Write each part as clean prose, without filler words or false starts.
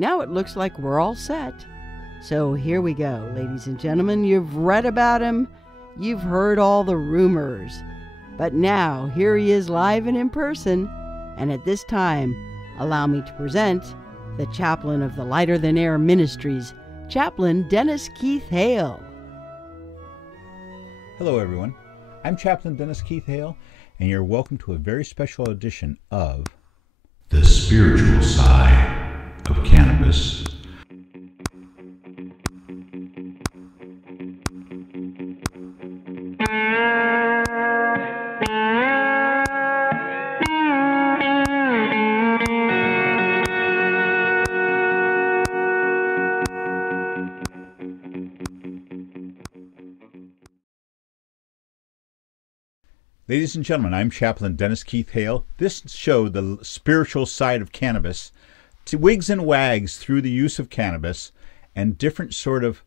Now it looks like we're all set. So here we go, ladies and gentlemen. You've read about him. You've heard all the rumors. But now, here he is live and in person. And at this time, allow me to present the chaplain of the Lighter Than Air Ministries, Chaplain Dennis Keith Hale. Hello, everyone. I'm Chaplain Dennis Keith Hale, and you're welcome to a very special edition of The Spiritual Side of Cannabis. Ladies and gentlemen, I'm Chaplain Dennis Keith Hale. This show, The Spiritual Side of Cannabis, wigs and wags through the use of cannabis and different sort of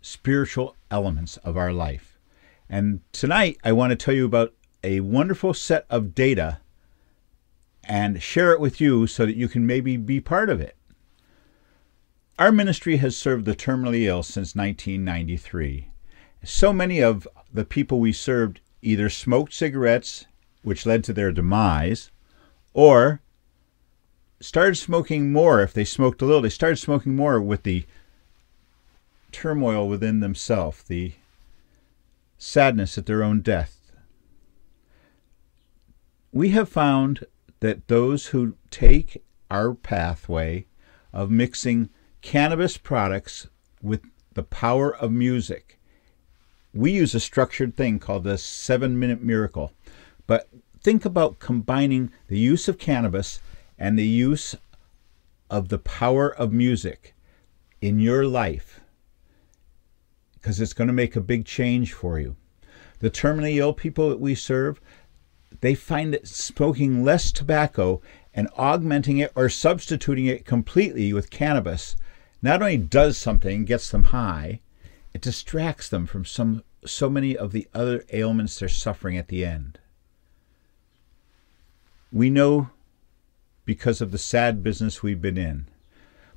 spiritual elements of our life. And tonight, I want to tell you about a wonderful set of data and share it with you so that you can maybe be part of it. Our ministry has served the terminally ill since 1993. So many of the people we served either smoked cigarettes, which led to their demise, or started smoking more. If they smoked a little, they started smoking more with the turmoil within themselves, the sadness at their own death. We have found that those who take our pathway of mixing cannabis products with the power of music, we use a structured thing called the 7-minute miracle. But think about combining the use of cannabis and the use of the power of music in your life, because it's going to make a big change for you. The terminally ill people that we serve, they find that smoking less tobacco and augmenting it or substituting it completely with cannabis not only does something, gets them high, it distracts them from so many of the other ailments they're suffering at the end. We know because of the sad business we've been in.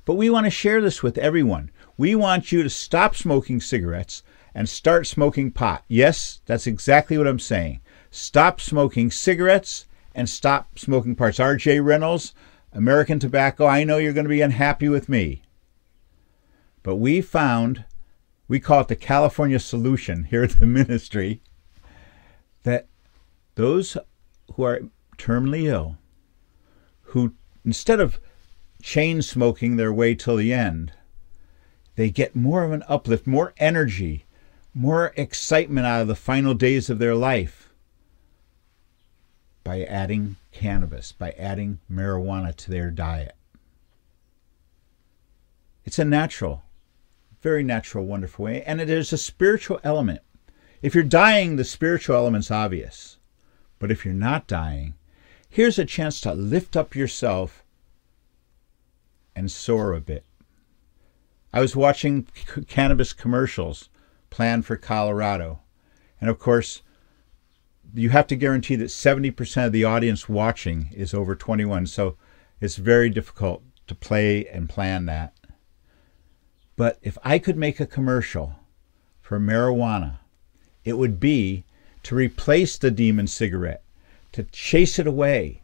But we want to share this with everyone. We want you to stop smoking cigarettes and start smoking pot. Yes, that's exactly what I'm saying. Stop smoking cigarettes and stop smoking parts. R.J. Reynolds, American Tobacco, I know you're going to be unhappy with me. But we found, we call it the California solution here at the ministry, that those who are terminally ill, who instead of chain smoking their way till the end, they get more of an uplift, more energy, more excitement out of the final days of their life by adding cannabis, by adding marijuana to their diet. It's a natural, very natural, wonderful way, and it is a spiritual element. If you're dying, the spiritual element's obvious. But if you're not dying, here's a chance to lift up yourself and soar a bit. I was watching cannabis commercials planned for Colorado. And of course, you have to guarantee that 70% of the audience watching is over 21. So it's very difficult to play and plan that. But if I could make a commercial for marijuana, it would be to replace the demon cigarette, to chase it away,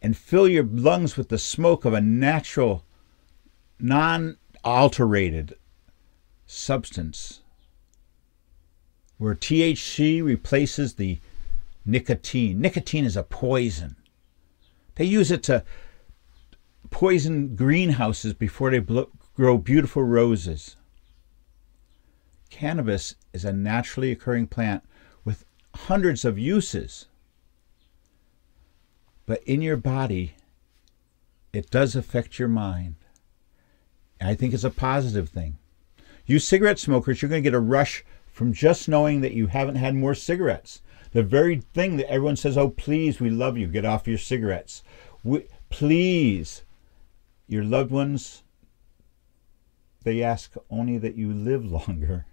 and fill your lungs with the smoke of a natural, non-alterated substance, where THC replaces the nicotine. Nicotine is a poison. They use it to poison greenhouses before they grow beautiful roses. Cannabis is a naturally occurring plant with hundreds of uses. But in your body, it does affect your mind. And I think it's a positive thing. You cigarette smokers, you're going to get a rush from just knowing that you haven't had more cigarettes. The very thing that everyone says, oh, please, we love you, get off your cigarettes. Please, your loved ones, they ask only that you live longer.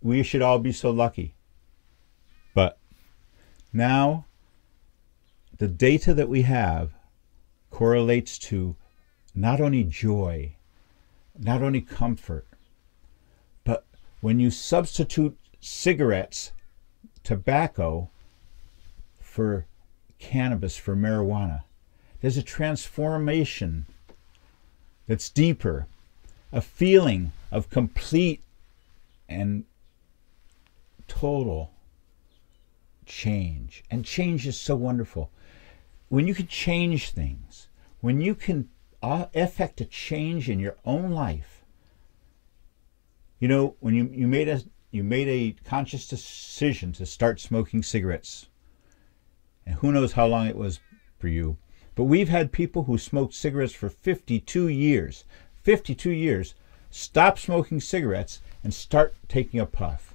We should all be so lucky. But now, the data that we have correlates to not only joy, not only comfort, but when you substitute cigarettes, tobacco, for cannabis, for marijuana, there's a transformation that's deeper, a feeling of complete and total change. And change is so wonderful. When you can change things, when you can effect a change in your own life. You know, when you made a conscious decision to start smoking cigarettes, and who knows how long it was for you, but we've had people who smoked cigarettes for 52 years, stop smoking cigarettes and start taking a puff.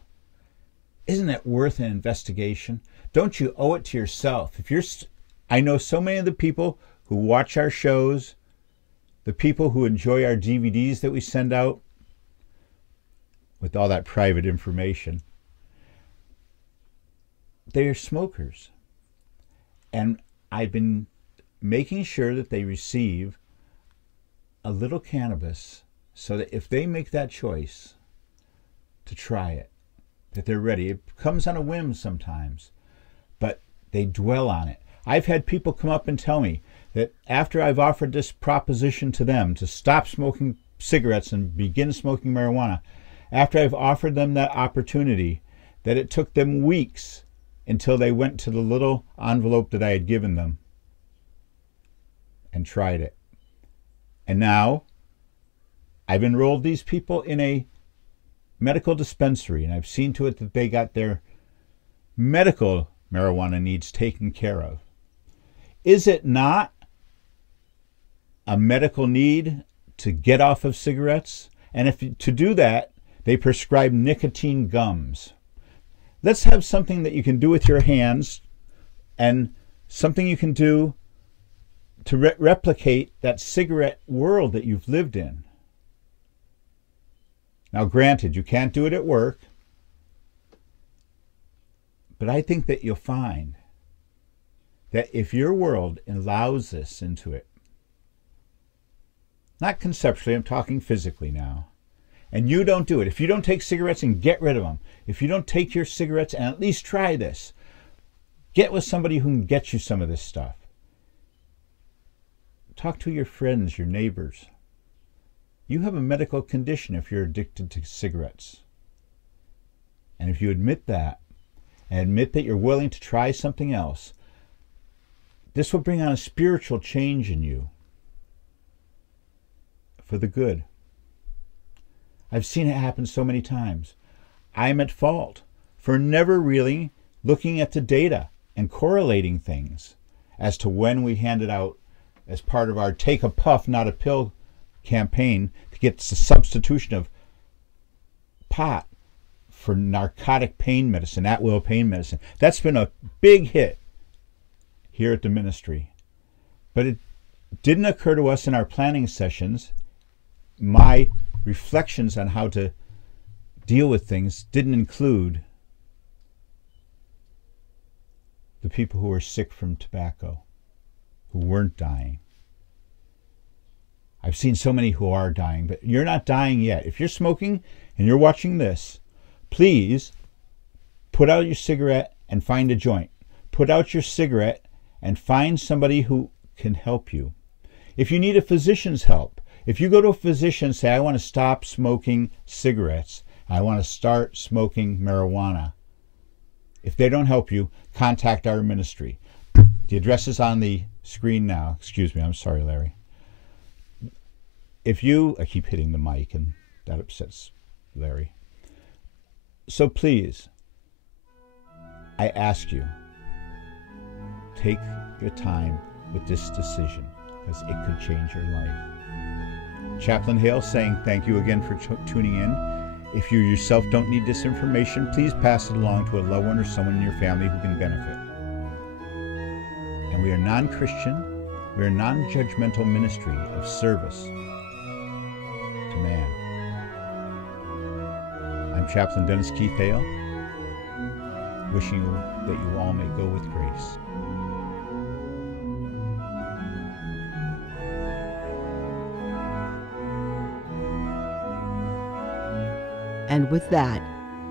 Isn't that worth an investigation? Don't you owe it to yourself? I know so many of the people who watch our shows, the people who enjoy our DVDs that we send out with all that private information, they are smokers. And I've been making sure that they receive a little cannabis so that if they make that choice to try it, that they're ready. It comes on a whim sometimes, but they dwell on it. I've had people come up and tell me that after I've offered this proposition to them to stop smoking cigarettes and begin smoking marijuana, after I've offered them that opportunity, that it took them weeks until they went to the little envelope that I had given them and tried it. And now I've enrolled these people in a medical dispensary, and I've seen to it that they got their medical marijuana needs taken care of. Is it not a medical need to get off of cigarettes? And if to do that, they prescribe nicotine gums. Let's have something that you can do with your hands and something you can do to replicate that cigarette world that you've lived in. Now, granted, you can't do it at work, but I think that you'll find that if your world allows this into it, not conceptually, I'm talking physically now, and you don't do it, if you don't take cigarettes and get rid of them, if you don't take your cigarettes and at least try this, get with somebody who can get you some of this stuff. Talk to your friends, your neighbors. You have a medical condition if you're addicted to cigarettes. And if you admit that, and admit that you're willing to try something else, this will bring on a spiritual change in you for the good. I've seen it happen so many times. I'm at fault for never really looking at the data and correlating things as to when we handed out as part of our Take a Puff, Not a Pill campaign to get the substitution of pot for narcotic pain medicine, at-will pain medicine. That's been a big hit here at the ministry. But it didn't occur to us in our planning sessions. My reflections on how to deal with things didn't include the people who were sick from tobacco, who weren't dying. I've seen so many who are dying, but you're not dying yet. If you're smoking and you're watching this, please put out your cigarette and find a joint. Put out your cigarette and find somebody who can help you. If you need a physician's help, if you go to a physician and say, I want to stop smoking cigarettes, I want to start smoking marijuana, if they don't help you, contact our ministry. The address is on the screen now. Excuse me, I'm sorry, Larry. I keep hitting the mic and that upsets Larry. So please, I ask you, take your time with this decision because it could change your life. Chaplain Hale saying thank you again for tuning in. If you yourself don't need this information, please pass it along to a loved one or someone in your family who can benefit. And we are non-Christian, we are non-judgmental ministry of service to man. I'm Chaplain Dennis Keith Hale, wishing you that you all may go with grace. And with that,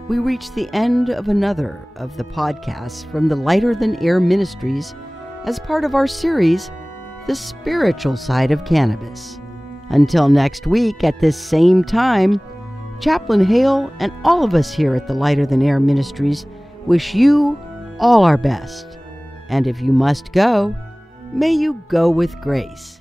we reach the end of another of the podcasts from the Lighter Than Air Ministries as part of our series, The Spiritual Side of Cannabis. Until next week at this same time, Chaplain Hale and all of us here at the Lighter Than Air Ministries wish you all our best. And if you must go, may you go with grace.